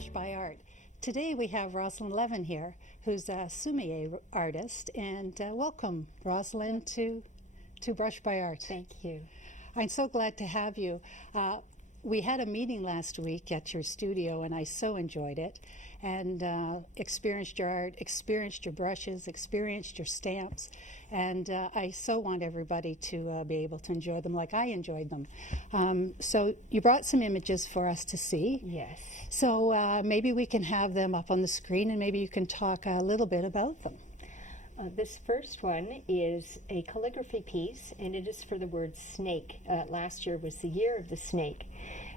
Brush by Art. Today we have Roslyn Levin here, who's a sumi-e artist, and welcome, Roslyn, to Brush by Art. Thank you. I'm so glad to have you. We had a meeting last week at your studio, and I so enjoyed it, and experienced your art, experienced your brushes, experienced your stamps, and I so want everybody to be able to enjoy them like I enjoyed them. So you brought some images for us to see. Yes. So maybe we can have them up on the screen, and maybe you can talk a little bit about them. This first one is a calligraphy piece, and it is for the word snake. Last year was the year of the snake.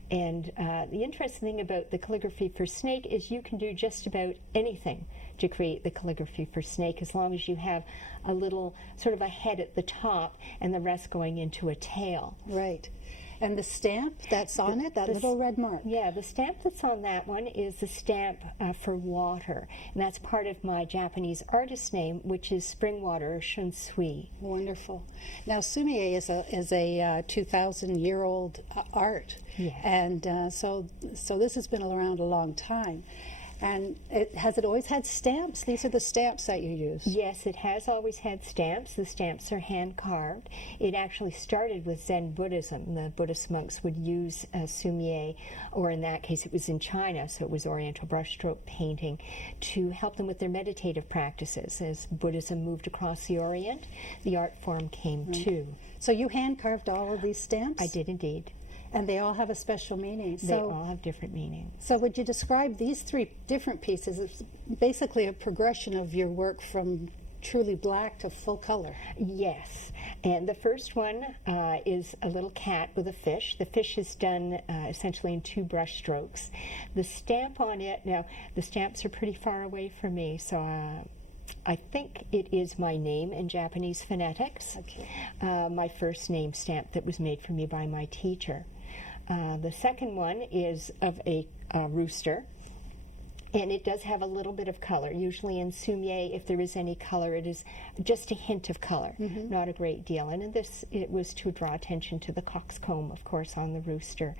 And the interesting thing about the calligraphy for snake is you can do just about anything to create the calligraphy for snake, as long as you have a little sort of a head at the top and the rest going into a tail. Right. And the stamp that's on it, that little red mark. Yeah, the stamp that's on that one is the stamp for water. And that's part of my Japanese artist name, which is spring water, or shunsui. Wonderful. Now, sumi-e is a 2,000-year-old art. Yes. And so this has been around a long time. And has it always had stamps? These are the stamps that you use. Yes, it has always had stamps. The stamps are hand-carved. It actually started with Zen Buddhism. The Buddhist monks would use sumi-e, or in that case it was in China, so it was Oriental brushstroke painting, to help them with their meditative practices. As Buddhism moved across the Orient, the art form came too. So you hand-carved all of these stamps? I did indeed. And they all have a special meaning. They all have different meanings. So would you describe these three different pieces? It's basically a progression of your work from truly black to full color. Yes. And the first one is a little cat with a fish. The fish is done essentially in 2 brush strokes. The stamp on it, now the stamps are pretty far away from me, so I think it is my name in Japanese phonetics. Okay. My first name stamp that was made for me by my teacher. The second one is of a rooster, and it does have a little bit of color. Usually in sumi-e, if there is any color, it is just a hint of color, not a great deal. And in this, it was to draw attention to the coxcomb, of course, on the rooster.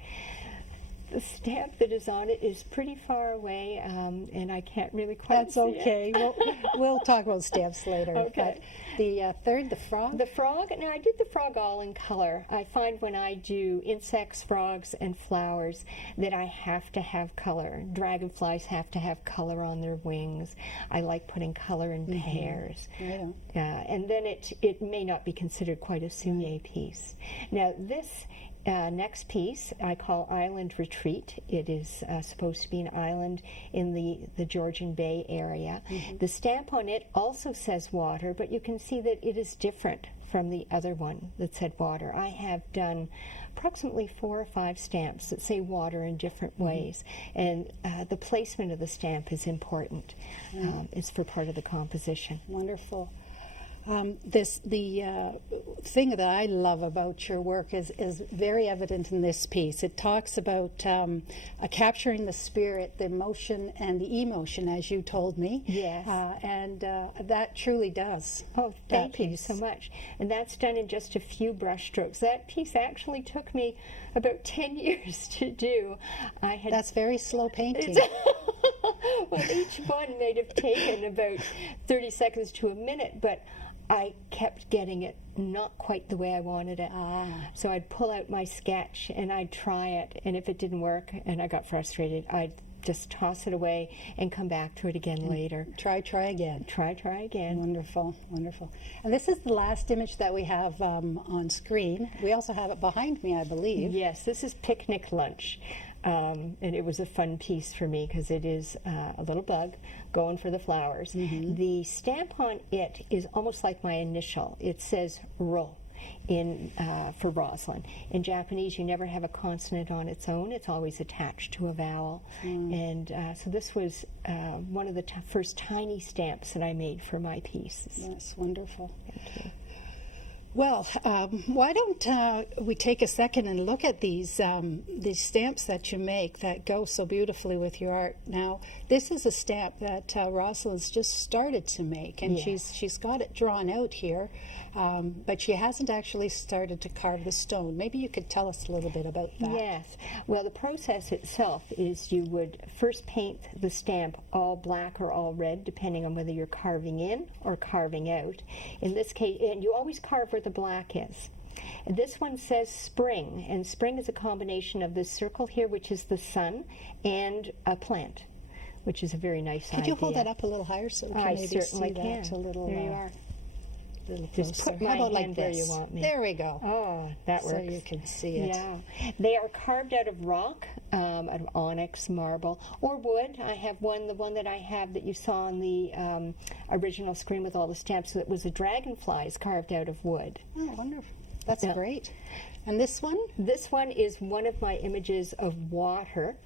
The stamp that is on it is pretty far away, and I can't really quite That's see okay. We'll talk about stamps later. Okay. But the third, the frog? The frog, now I did the frog all in color. I find when I do insects, frogs, and flowers that I have to have color. Dragonflies have to have color on their wings. I like putting color in pairs. Yeah. And then it may not be considered quite a sumi-e piece. Now this next piece I call Island Retreat. It is supposed to be an island in the Georgian Bay area. The stamp on it also says water, but you can see that it is different from the other one that said water. I have done approximately 4 or 5 stamps that say water in different ways, and the placement of the stamp is important. It's for part of the composition. Wonderful. The thing that I love about your work is very evident in this piece. It talks about capturing the spirit, the emotion, and the emotion, as you told me. Yes. And that truly does. Oh, thank you so much. And that's done in just a few brush strokes. That piece actually took me about 10 years to do. That's very slow painting. Well, each one may have taken about 30 seconds to a minute, but I kept getting it not quite the way I wanted it. So I'd pull out my sketch and I'd try it, and if it didn't work and I got frustrated, I'd just toss it away and come back to it again later. Try again. Try again. Wonderful, wonderful. And this is the last image that we have on screen. We also have it behind me, I believe. Yes, this is Picnic Lunch. And it was a fun piece for me because it is a little bug going for the flowers. The stamp on it is almost like my initial. It says Ro for Roslyn. In Japanese, you never have a consonant on its own. It's always attached to a vowel. And so this was one of the first tiny stamps that I made for my pieces. Yes, wonderful. Thank you. Well, why don't we take a second and look at these stamps that you make that go so beautifully with your art. Now, this is a stamp that Roslyn's just started to make, and Yes. she's got it drawn out here, but she hasn't actually started to carve the stone. Maybe you could tell us a little bit about that. Yes. Well, the process itself is you would first paint the stamp all black or all red, depending on whether you're carving in or carving out. In this case, and you always carve where the black is. And this one says spring, and spring is a combination of this circle here, which is the sun, and a plant, which is a very nice idea. Could you hold that up a little higher so we can I maybe certainly see can. that a little? There you are. Little Just closer. put my How about like hand where this? you want me. There we go. Oh, that So works. you can see it. Yeah. They are carved out of rock, out of onyx, marble, or wood. I have one, the one that I have that you saw on the original screen with all the stamps, that was a dragonfly, is carved out of wood. Oh, wonderful. That's Yeah. great. And this one? This one is one of my images of water,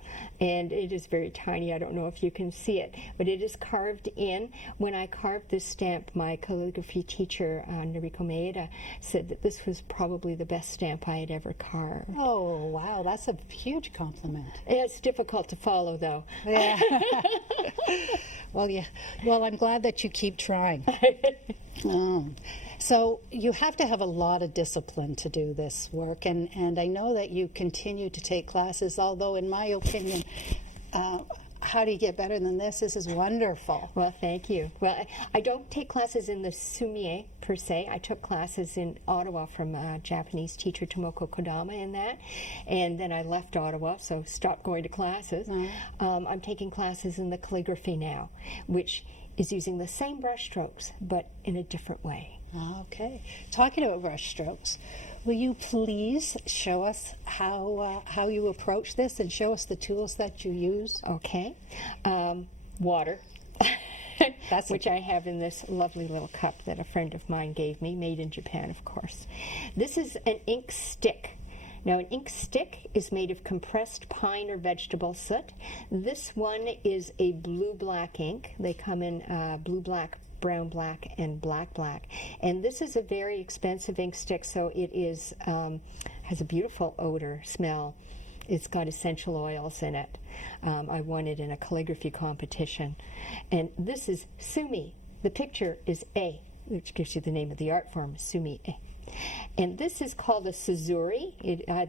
and it is very tiny. I don't know if you can see it, but it is carved in. When I carved this stamp, my calligraphy teacher, Noriko Maeda, said that this was probably the best stamp I had ever carved. Oh, wow. That's a huge compliment. It's difficult to follow, though. Yeah. Well, yeah. Well, I'm glad that you keep trying. So you have to have a lot of discipline to do this work, and I know that you continue to take classes, although in my opinion, how do you get better than this? This is wonderful. Well, thank you. Well, I don't take classes in the sumi-e per se. I took classes in Ottawa from a Japanese teacher, Tomoko Kodama, in that, and then I left Ottawa, so stopped going to classes. I'm taking classes in the calligraphy now, which is using the same brush strokes, but in a different way. Okay. Talking about brush strokes, will you please show us how you approach this and show us the tools that you use? Okay. Water. That's which I have in this lovely little cup that a friend of mine gave me, made in Japan, of course. This is an ink stick. Now, an ink stick is made of compressed pine or vegetable soot. This one is a blue-black ink. They come in blue-black, brown black, and black black. And this is a very expensive ink stick, so it is has a beautiful odor, smell. It's got essential oils in it. I won it in a calligraphy competition. And this is sumi. The picture is A, which gives you the name of the art form, sumi-e. And this is called a scissori.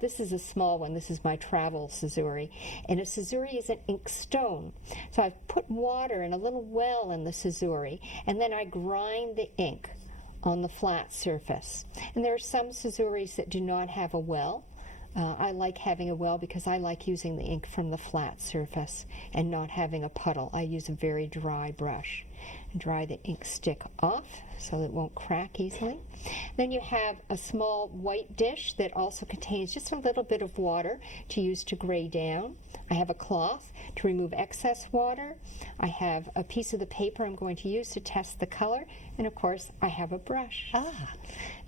This is a small one. This is my travel scissori. And a scissori is an ink stone. So I've put water in a little well in the scissori, and then I grind the ink on the flat surface. And there are some scissoris that do not have a well. I like having a well because I like using the ink from the flat surface and not having a puddle. I use a very dry brush and dry the ink stick off so that it won't crack easily. Then you have a small white dish that also contains just a little bit of water to use to gray down. I have a cloth to remove excess water. I have a piece of the paper I'm going to use to test the color. And of course, I have a brush.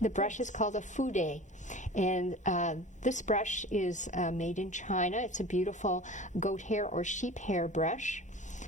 The brush is called a fude. And this brush is made in China. It's a beautiful goat hair or sheep hair brush,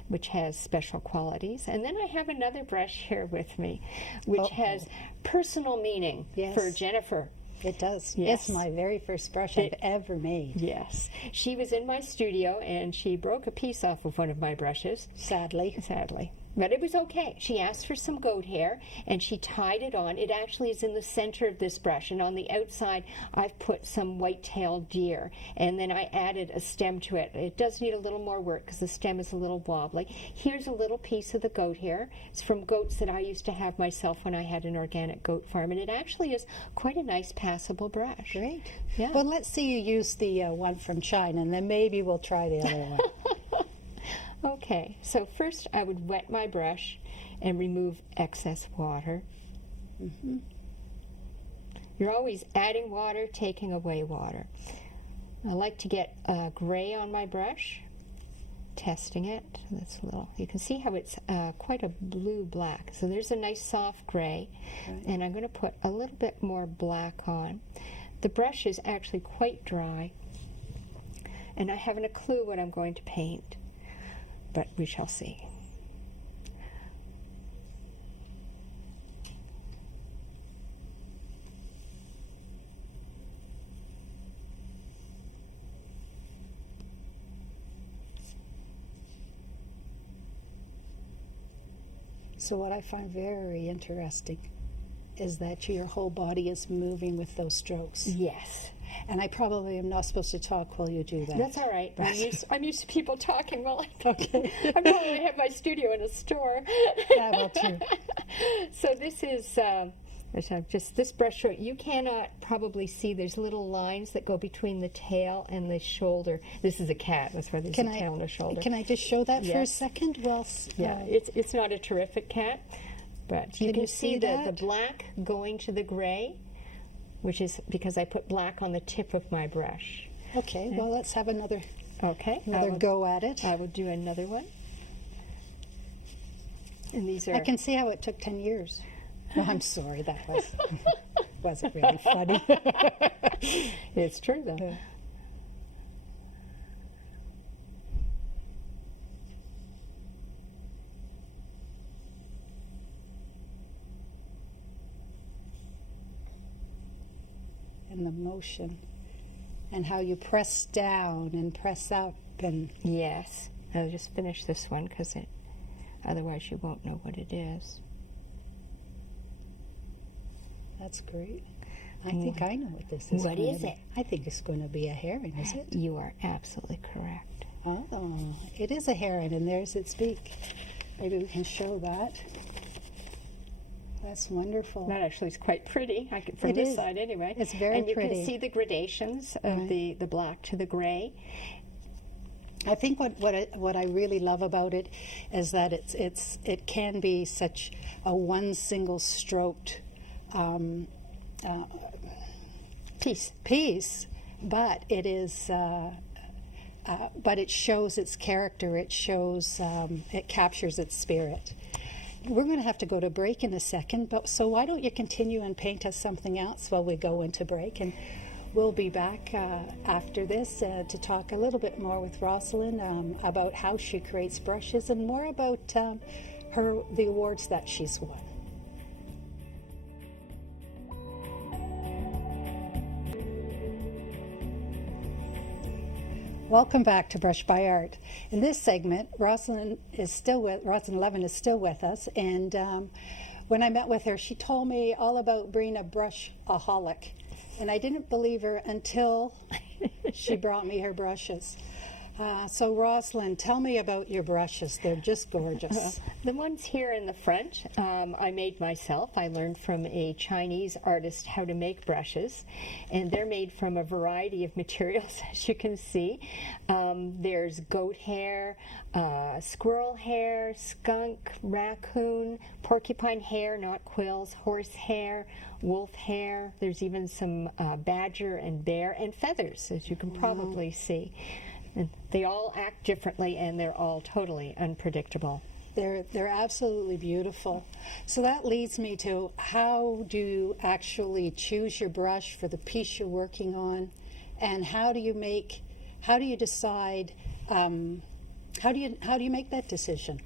which has special qualities. And then I have another brush here with me, which has personal meaning for Jennifer. It does. Yes. It's my very first brush I've ever made. Yes. She was in my studio, and she broke a piece off of one of my brushes. Sadly. But it was okay. She asked for some goat hair, and she tied it on. It actually is in the center of this brush, and on the outside I've put some white-tailed deer, and then I added a stem to it. It does need a little more work because the stem is a little wobbly. Here's a little piece of the goat hair. It's from goats that I used to have myself when I had an organic goat farm, and it actually is quite a nice passable brush. Great. Yeah. Well, let's see you use the one from China, and then maybe we'll try the other one. Okay, so first I would wet my brush and remove excess water. You're always adding water, taking away water. I like to get gray on my brush, testing it. That's a little. You can see how it's quite a blue-black. So there's a nice soft gray, and I'm going to put a little bit more black on. The brush is actually quite dry, and I haven't a clue what I'm going to paint, but we shall see. So what I find very interesting is that your whole body is moving with those strokes. Yes. And I probably am not supposed to talk while you do that. That's all right. I'm used to people talking while I talk. Okay. I probably have my studio in a store. Yeah, well, true. So this is just this brush stroke. You cannot probably see. There's little lines that go between the tail and the shoulder. This is a cat. That's why there's a tail and a shoulder. Can I just show that for a Yes. second? Well, Yeah, it's not a terrific cat, but you Can can you see see the that? black going to the gray, which is because I put black on the tip of my brush. okay, well, let's have another Okay, go at it. I will do another one. And these are I can see how it took 10 years. No, I'm sorry, that wasn't really funny. it's true though. Yeah. And the motion, and how you press down and press up, and Yes, I'll just finish this one because otherwise you won't know what it is. that's great. I think I know what this is. What going is to be. it? I think it's going to be a heron, is it? You are absolutely correct. Oh, it is a heron, and there's its beak. Maybe we can show that. That's wonderful. That actually is quite pretty, from It this is. side anyway. It's very and you pretty. can see the gradations of Right. the black to the gray. I think what I really love about it is that it can be such a one single stroked piece, but it is. But it shows its character. It shows. It captures its spirit. We're going to have to go to break in a second, but so why don't you continue and paint us something else while we go into break, and we'll be back after this to talk a little bit more with Roslyn about how she creates brushes and more about the awards that she's won. Welcome back to Brush by Art. In this segment, Roslyn Levin is still with us, and when I met with her, she told me all about being a brushaholic, and I didn't believe her until she brought me her brushes. So Roslyn, tell me about your brushes. They're just gorgeous. The ones here in the front, I made myself. I learned from a Chinese artist how to make brushes, and they're made from a variety of materials, as you can see. There's goat hair, squirrel hair, skunk, raccoon, porcupine hair, not quills, horse hair, wolf hair. There's even some badger and bear and feathers, as you can probably see. And they all act differently, and they're all totally unpredictable. They're absolutely beautiful. So that leads me to, how do you actually choose your brush for the piece you're working on, and how do you decide? How do you make that decision?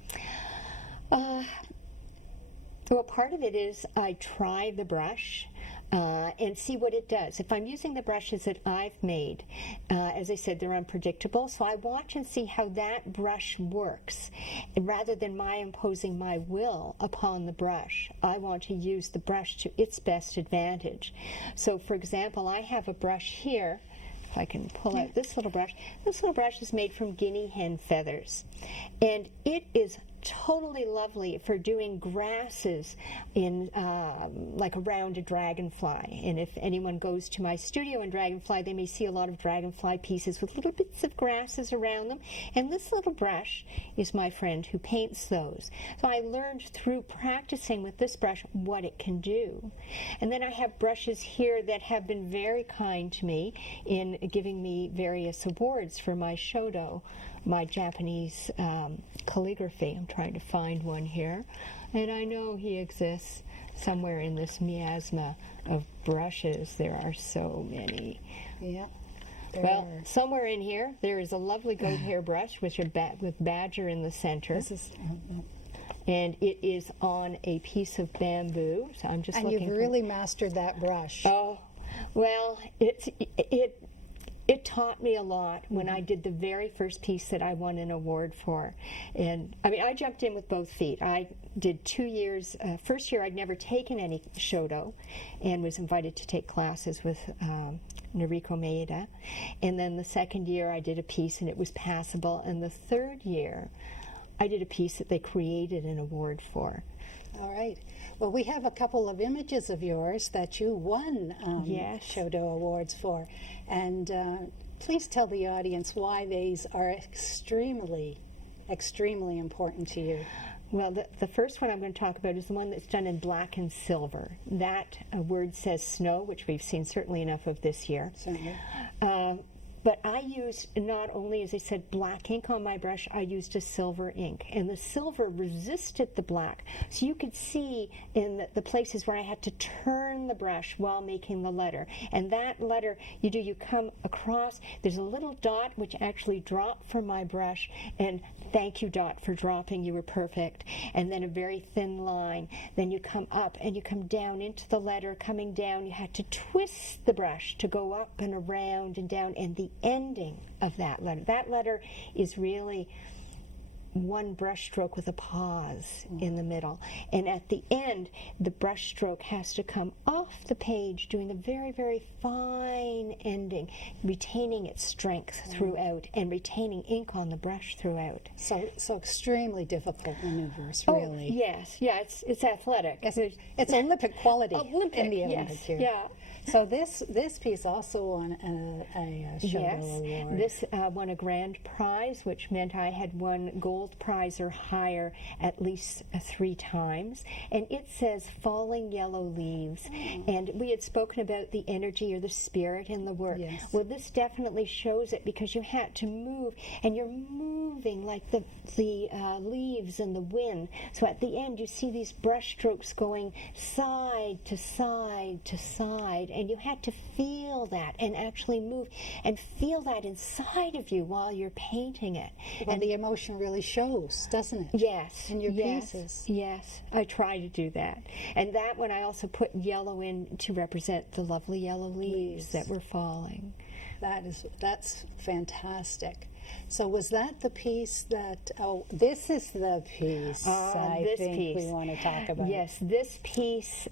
Well, part of it is I try the brush and see what it does. If I'm using the brushes that I've made, as I said, they're unpredictable, so I watch and see how that brush works. And rather than my imposing my will upon the brush, I want to use the brush to its best advantage. So, for example, I have a brush here. If I can pull out this little brush. This little brush is made from guinea hen feathers, and it is totally lovely for doing grasses in like around a dragonfly. And if anyone goes to my studio in Dragonfly, they may see a lot of dragonfly pieces with little bits of grasses around them, and this little brush is my friend who paints those. So I learned through practicing with this brush what it can do. And then I have brushes here that have been very kind to me in giving me various awards for my shodo, my Japanese calligraphy. I'm trying to find one here, and I know he exists somewhere in this miasma of brushes. There are so many. Yeah. Well, somewhere in here there is a lovely goat hair brush with badger in the center. This is. And it is on a piece of bamboo. So I'm just And looking. you've really mastered that brush. Oh, well, It taught me a lot when I did the very first piece that I won an award for. And I mean, I jumped in with both feet. I did 2 years. First year, I'd never taken any shodo and was invited to take classes with Noriko Maeda. And then the second year, I did a piece and it was passable. And the third year, I did a piece that they created an award for. All right. Well, we have a couple of images of yours that you won Yes. Shodo Awards for. And please tell the audience why these are extremely, extremely important to you. Well, the first one I'm going to talk about is the one that's done in black and silver. That word says snow, which we've seen certainly enough of this year. Certainly. But I used not only, as I said, black ink on my brush, I used a silver ink. And the silver resisted the black. So you could see in the places where I had to turn the brush while making the letter. And that letter, you come across, there's a little dot which actually dropped from my brush. And thank you, dot, for dropping, you were perfect. And then a very thin line. Then you come up and you come down into the letter. Coming down, you had to twist the brush to go up and around and down. And the ending of that letter is really one brush stroke with a pause in the middle. And at the end, the brush stroke has to come off the page, doing a very, very fine ending, retaining its strength throughout and retaining ink on the brush throughout. So extremely difficult maneuvers, Oh, really. yes, yeah, it's athletic. It's Olympic quality Olympic, in the yes, Olympic here. yeah. So this piece also won a Shodo Award. This won a grand prize, which meant I had won gold prize or higher at least 3 times. And it says falling yellow leaves. And we had spoken about the energy or the spirit in the work. Yes. Well, this definitely shows it because you had to move, and you're moving like the leaves in the wind. So at the end, you see these brush strokes going side to side to side. And you had to feel that and actually move and feel that inside of you while you're painting it. Well, And the emotion really shows, doesn't it? yes, in your yes, pieces. Yes, I try to do that. And that one I also put yellow in to represent the lovely yellow leaves that were falling. That's fantastic. So was that the piece that? Oh, this is the piece. I this think piece. we want to talk about. Yes, this piece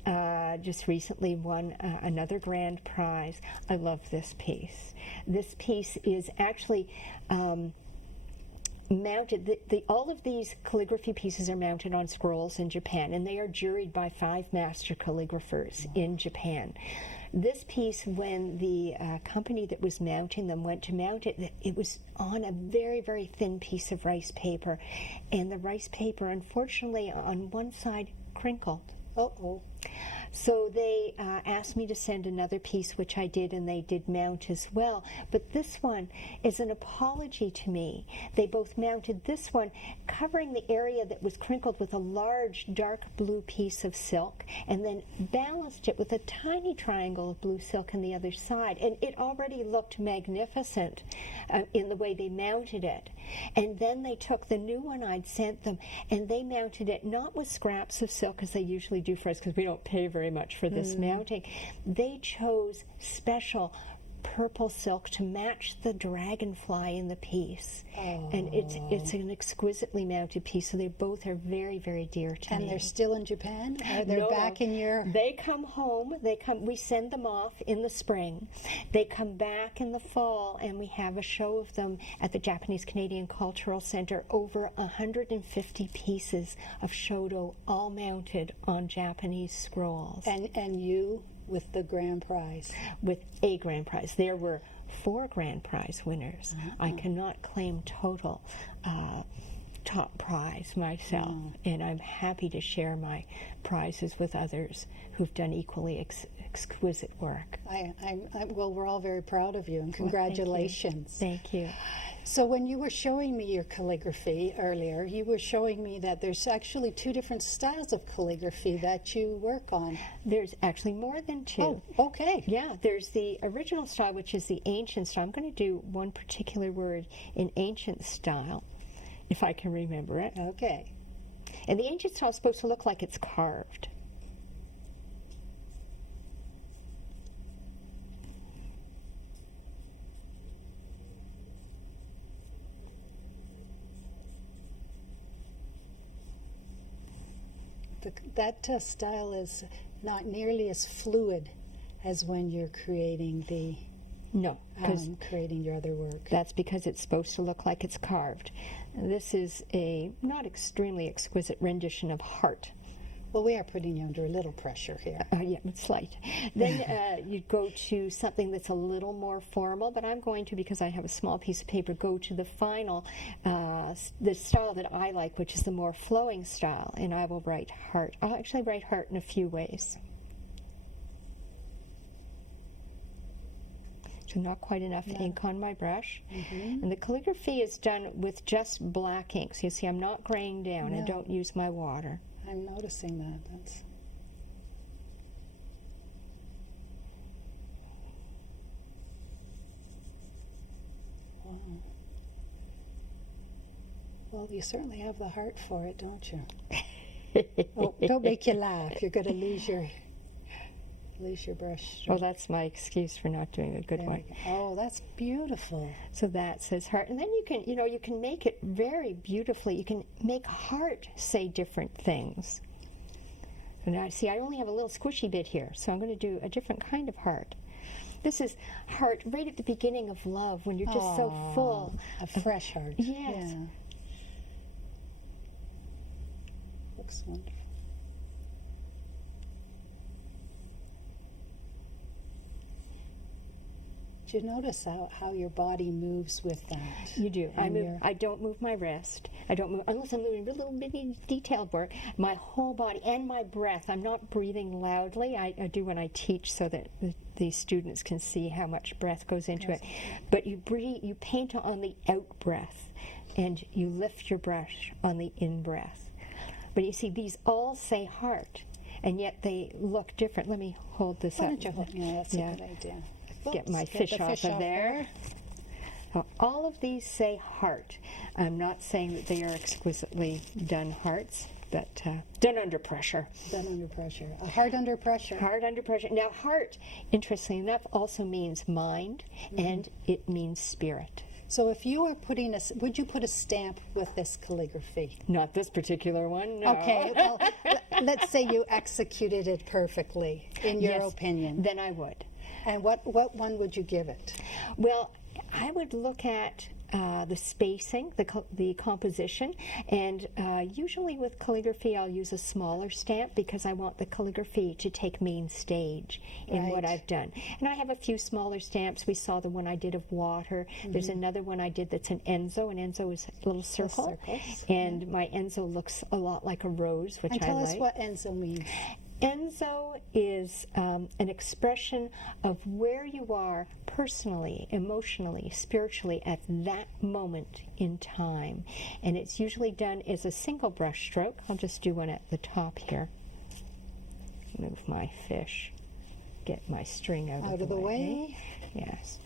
just recently won another grand prize. I love this piece. This piece is actually mounted. All of these calligraphy pieces are mounted on scrolls in Japan, and they are juried by 5 master calligraphers in Japan. This piece, when the company that was mounting them went to mount it, it was on a very, very thin piece of rice paper. And the rice paper, unfortunately, on one side crinkled. Uh-oh. So they asked me to send another piece, which I did, and they did mount as well. But this one is an apology to me. They both mounted this one, covering the area that was crinkled with a large dark blue piece of silk, and then balanced it with a tiny triangle of blue silk on the other side. And it already looked magnificent in the way they mounted it. And then they took the new one I'd sent them, and they mounted it not with scraps of silk, as they usually do for us, because we don't pay very much for this mounting. They chose special purple silk to match the dragonfly in the piece. And it's an exquisitely mounted piece, so they both are very, very dear to me. And they're still in Japan? Or they're back in your... They come home. We send them off in the spring. They come back in the fall, and we have a show of them at the Japanese Canadian Cultural Center. Over 150 pieces of shodo, all mounted on Japanese scrolls. And you with the grand prize. With a grand prize. There were 4 grand prize winners. I cannot claim total top prize myself, and I'm happy to share my prizes with others who've done equally exquisite work. Well, we're all very proud of you, and congratulations. Thank you. So when you were showing me your calligraphy earlier, you were showing me that there's actually 2 different styles of calligraphy that you work on. There's actually more than 2. Oh, okay. Yeah, there's the original style, which is the ancient style. I'm going to do one particular word in ancient style, if I can remember it. Okay. And the ancient style is supposed to look like it's carved. that style is not nearly as fluid as when you're creating No, because creating your other work. that's because it's supposed to look like it's carved. This is a not extremely exquisite rendition of heart. Well, we are putting you under a little pressure here. Yeah, it's slight. Then you go to something that's a little more formal, but I'm going to, because I have a small piece of paper, go to the final, the style that I like, which is the more flowing style, and I will write heart. I'll actually write heart in a few ways. So not quite enough ink on my brush. And the calligraphy is done with just black ink. So you see, I'm not graying down. I don't use my water. I'm noticing that. That's wow. Well, you certainly have the heart for it, don't you? Oh, don't make you laugh. You're going to lose your brush. Oh, that's my excuse for not doing a good one. Oh, that's beautiful. So that says heart, and then you can make it very beautifully. You can make heart say different things. And I see I only have a little squishy bit here, so I'm going to do a different kind of heart. This is heart right at the beginning of love, when you're just so full. A fresh heart. Yes. Yeah. Looks wonderful. Do you notice how your body moves with that? You do. I don't move my wrist. I don't move, unless I'm doing little bitty detailed work. My whole body and my breath. I'm not breathing loudly. I do when I teach so that the students can see how much breath goes into it. But you breathe, you paint on the out breath, and you lift your brush on the in breath. But you see, these all say heart, and yet they look different. Let me hold this up. Yeah, that's a good idea. Get my fish off of there. All of these say heart. I'm not saying that they are exquisitely done hearts, but done under pressure. Done under pressure. A heart under pressure. Heart under pressure. Now, heart, interestingly enough, also means mind, and it means spirit. So if you were putting would you put a stamp with this calligraphy? Not this particular one, no. Okay, well, let's say you executed it perfectly, in your opinion. Then I would. And what one would you give it? Well, I would look at the spacing, the composition, and usually with calligraphy I'll use a smaller stamp because I want the calligraphy to take main stage in what I've done. And I have a few smaller stamps. We saw the one I did of water. There's another one I did that's an Enzo. An Enzo is a little circle. And my Enzo looks a lot like a rose, which I like. And tell us what Enzo means. Enzo is an expression of where you are personally, emotionally, spiritually at that moment in time. And it's usually done as a single brush stroke. I'll just do one at the top here. Move my fish. Get my string out of the way. Yes.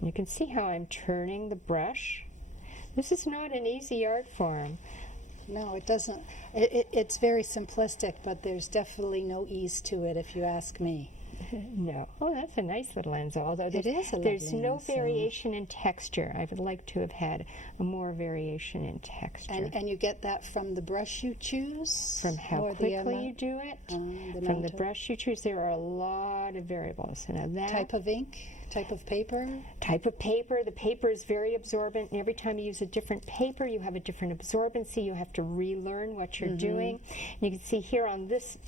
You can see how I'm turning the brush. This is not an easy art form. No, it doesn't. It's very simplistic, but there's definitely no ease to it, if you ask me. No. Oh, that's a nice little Enzo. Although there's no variation in texture. I would like to have had a more variation in texture. And you get that from the brush you choose? From how quickly you do it. From the brush you choose. There are a lot of variables. Type of ink? Type of paper? Type of paper. The paper is very absorbent, and every time you use a different paper, you have a different absorbency. You have to relearn what you're doing. And you can see here on this,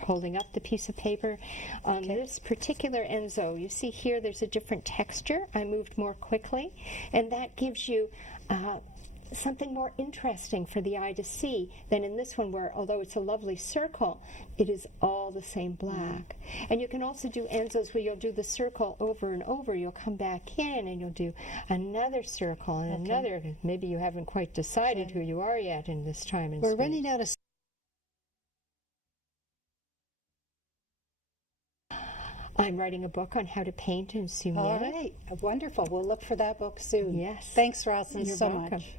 holding up the piece of paper, on this particular Enzo, you see here there's a different texture. I moved more quickly, and that gives you something more interesting for the eye to see than in this one, where although it's a lovely circle, it is all the same black. And you can also do Enzos where you'll do the circle over and over. You'll come back in and you'll do another circle and another. Maybe you haven't quite decided who you are yet in this time and We're space. running out of. I'm writing a book on how to paint in sumi-e. All right, wonderful. We'll look for that book soon. Yes. Thanks, Roslyn, You're so welcome. much.